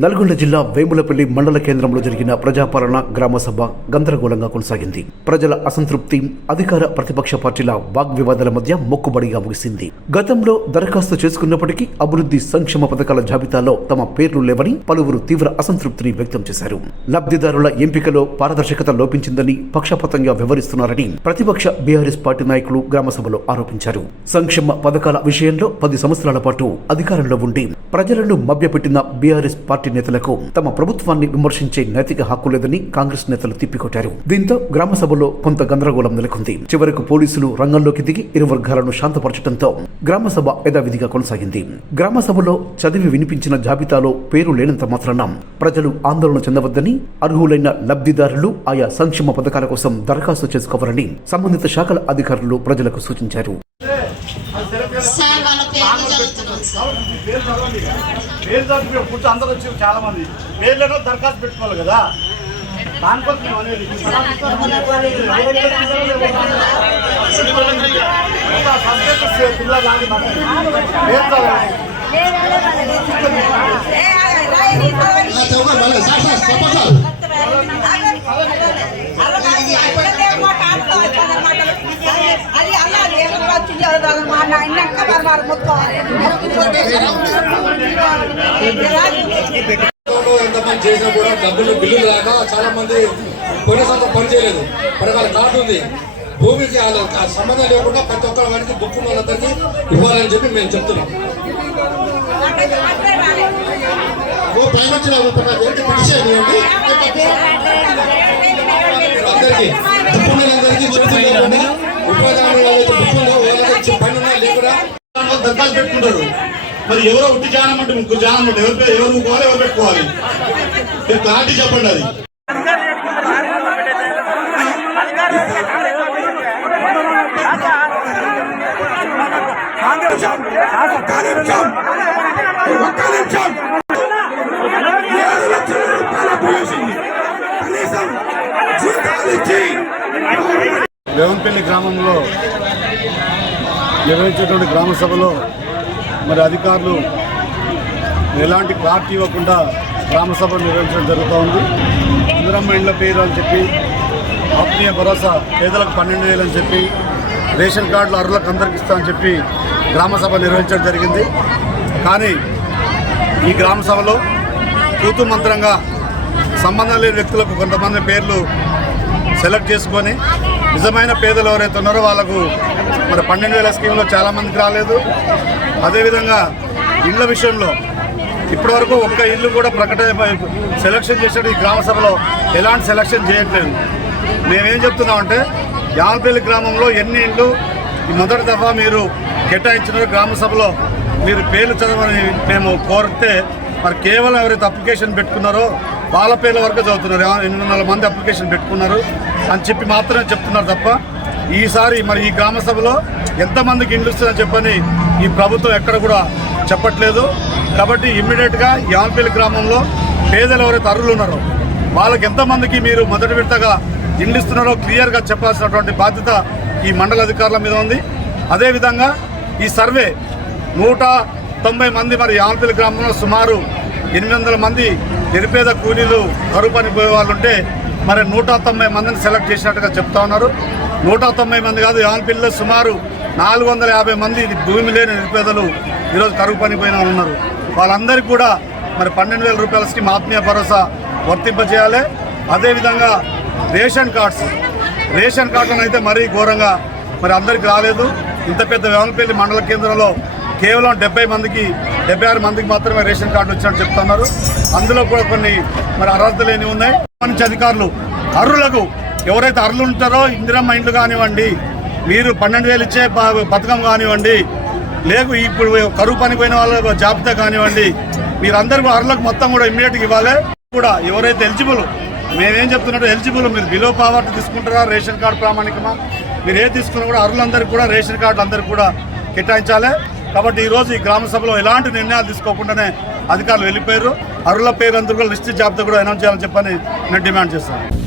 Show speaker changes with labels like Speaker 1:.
Speaker 1: నల్గొండ జిల్లా వేములపల్లి మండల కేంద్రంలో జరిగిన ప్రజాపాలన గ్రామసభ గందరగోళంగా కొనసాగింది. ప్రజల అసంతృప్తి అధికార ప్రతిపక్ష పార్టీల వాగ్వివాదాల మధ్య మొక్కుబడిగా ముగిసింది. గతంలో దరఖాస్తు చేసుకున్నప్పటికీ అభివృద్ధి సంక్షేమ పథకాల జాబితాలో తమ పేర్లు లేవని పలువురు తీవ్ర అసంతృప్తిని వ్యక్తం చేశారు. లబ్ధిదారుల ఎంపికలో పారదర్శకత లోపించిందని పక్షపాతంగా వ్యవహరిస్తున్నారని ప్రతిపక్ష బీఆర్ఎస్ పార్టీ నాయకులు గ్రామసభలో ఆరోపించారు. సంక్షేమ పథకాల విషయంలో పది సంవత్సరాల పాటు అధికారంలో ఉండి ప్రజలను మభ్యపెట్టిన బీఆర్ఎస్ పార్టీ నేతలకు తమ ప్రభుత్వాన్ని విమర్శించే నైతిక హక్కు లేదని కాంగ్రెస్ నేతలు తిప్పికొట్టారు. దీంతో గ్రామ సభలో కొంత గందరగోళం నెలకొంది. చివరకు పోలీసులు రంగంలోకి దిగి ఇరు వర్గాలను శాంతపరచడంతో గ్రామ సభ యథావిధిగా కొనసాగింది. గ్రామ సభలో చదివి వినిపించిన జాబితాలో పేరు లేనంత మాత్రాన ప్రజలు ఆందోళన చెందవద్దని అర్హులైన లబ్ధిదారులు ఆయా సంక్షేమ పథకాల కోసం దరఖాస్తు చేసుకోవాలని సంబంధిత శాఖల అధికారులు ప్రజలకు సూచించారు.
Speaker 2: సార్ వాళ్ళ పేర్లు చదువుతున్నాం సార్
Speaker 3: పేరు చదివి కూర్చో అందరూ వచ్చి చాలా మంది పేర్లను దరఖాస్తు పెట్టుకోవాలి కదా దానికోసం అనేది సబ్జెక్ట్. పేరు
Speaker 4: చౌక మళ్ళీ సార్ సార్ చెప్పండి సార్
Speaker 5: అది అలా వచ్చింది మొత్తం.
Speaker 4: ఎంతమంది చేసినా కూడా డబ్బులు బిల్లులు రాక చాలా మంది కొన్ని సంవత్సరం పని చేయలేదు. మరి వాళ్ళ కార్డు ఉంది. భూమికి సంబంధం లేకుండా ప్రతి ఒక్కరి వారికి బుక్ ఉన్న వాళ్ళందరికీ ఇవ్వాలని చెప్పి మేము చెప్తున్నాం. పైన వచ్చిన అందరికీ బుక్ వాళ్ళందరికీ చెప్తున్నాం ఉపాధి బుక్ వాళ్ళకి పని
Speaker 3: దరఖాస్తు పెట్టుకుంటారు. మరి ఎవరో ఉట్టి జానం అంటే ముగ్గురు జానం అంటే ఎవరు ఎవరు ఊరుకోవాలి ఎవరు పెట్టుకోవాలి? మీరు క్లారిటీ చెప్పండి అది.
Speaker 6: రేవంపల్లి గ్రామంలో నిర్వహించేటువంటి గ్రామ సభలో మరి అధికారులు ఎలాంటి క్లారిటీ ఇవ్వకుండా గ్రామ సభ నిర్వహించడం జరుగుతూ ఉంది. ఇందిరమ్మ ఇండ్ల పేరు అని చెప్పి ఆత్మీయ భరోసా పేదలకు పన్నెండు వేలు అని చెప్పి రేషన్ కార్డులు అరులకు అందరికి ఇస్తా అని చెప్పి గ్రామ సభ నిర్వహించడం జరిగింది. కానీ ఈ గ్రామ సభలో తూతు మంత్రంగా సంబంధం లేని వ్యక్తులకు కొంతమంది పేర్లు సెలెక్ట్ చేసుకొని నిజమైన పేదలు ఎవరైతే ఉన్నారో వాళ్ళకు మరి పన్నెండు వేల స్కీమ్లో చాలామందికి రాలేదు. అదేవిధంగా ఇళ్ళ విషయంలో ఇప్పటివరకు ఒక్క ఇల్లు కూడా ప్రకటన సెలక్షన్ చేసాడు ఈ గ్రామ సభలో ఎలాంటి సెలక్షన్ చేయట్లేదు. మేమేం చెప్తున్నామంటే యామపల్లి గ్రామంలో ఎన్ని ఇళ్ళు ఈ మొదటి దఫా మీరు కేటాయించిన గ్రామ సభలో మీరు పేర్లు చదవని మేము కోరితే మరి కేవలం ఎవరైతే అప్లికేషన్ పెట్టుకున్నారో వాళ్ళ పేర్ల వరకు చదువుతున్నారు. ఎనిమిది వందల మంది అప్లికేషన్ పెట్టుకున్నారు అని చెప్పి మాత్రమే చెప్తున్నారు తప్ప ఈసారి మరి ఈ గ్రామ సభలో ఎంతమందికి ఇండ్లు ఇస్తుందని చెప్పని ఈ ప్రభుత్వం ఎక్కడ కూడా చెప్పట్లేదు. కాబట్టి ఇమ్మీడియట్గా యామపల్లి గ్రామంలో పేదలు ఎవరైతే అర్హులు ఉన్నారో వాళ్ళకి ఎంతమందికి మీరు మొదటి విడతగా ఇండ్లు ఇస్తున్నారో క్లియర్గా చెప్పాల్సినటువంటి బాధ్యత ఈ మండల అధికారుల మీద ఉంది. అదేవిధంగా ఈ సర్వే నూట తొంభై మంది మరి యామపల్లి గ్రామంలో సుమారు ఎనిమిది వందల మంది నిరుపేద కూలీలు కరువు పని పోయే వాళ్ళు ఉంటే మరి నూట తొంభై మందిని సెలెక్ట్ చేసినట్టుగా చెప్తా ఉన్నారు. నూట తొంభై మంది కాదు యాన్పిల్లలో సుమారు నాలుగు వందల యాభై మంది భూమి లేని నిరుపేదలు ఈరోజు కరువు పని పోయిన వాళ్ళు ఉన్నారు. వాళ్ళందరికీ కూడా మరి పన్నెండు వేల రూపాయల స్కీమ్ ఆత్మీయ భరోసా వర్తింపజేయాలి. అదేవిధంగా రేషన్ కార్డ్స్ రేషన్ కార్డులను అయితే మరీ ఘోరంగా మరి అందరికీ రాలేదు. ఇంత పెద్ద వేమలపల్లి మండల కేంద్రంలో కేవలం డెబ్బై మందికి డెబ్బై ఆరు మందికి మాత్రమే రేషన్ కార్డు వచ్చినట్టు చెప్తున్నారు. అందులో కూడా కొన్ని మరి అర్హతలు ఏమి ఉన్నాయి. మంచి అధికారులు అర్హులకు ఎవరైతే అర్హులు ఉంటారో ఇందిరమ్మ ఇండ్లు కానివ్వండి మీరు పన్నెండు వేలు ఇచ్చే పథకం కానివ్వండి లేకు ఇప్పుడు కరువు పని పోయిన వాళ్ళ జాబితా కానివ్వండి మీరందరూ అర్హులకు మొత్తం కూడా ఇమ్మీడియట్గా ఇవ్వాలి. కూడా ఎవరైతే ఎలిజిబుల్ మేమేం చెప్తున్నట్టు ఎలిజిబుల్ మీరు బిలో పావర్టీ తీసుకుంటారా రేషన్ కార్డు ప్రామాణికమా? మీరు ఏ తీసుకున్నా కూడా అర్హులందరికీ కూడా రేషన్ కార్డులు అందరికీ కూడా కేటాయించాలి. కాబట్టి ఈరోజు ఈ గ్రామ సభలో ఎలాంటి నిర్ణయాలు తీసుకోకుండానే అధికారులు వెళ్ళిపోయారు. అరుల పేరు అందరూ కూడా లిస్ట్ జాబితా కూడా అనౌన్స్ చేయాలని చెప్పని నేను డిమాండ్ చేస్తాను.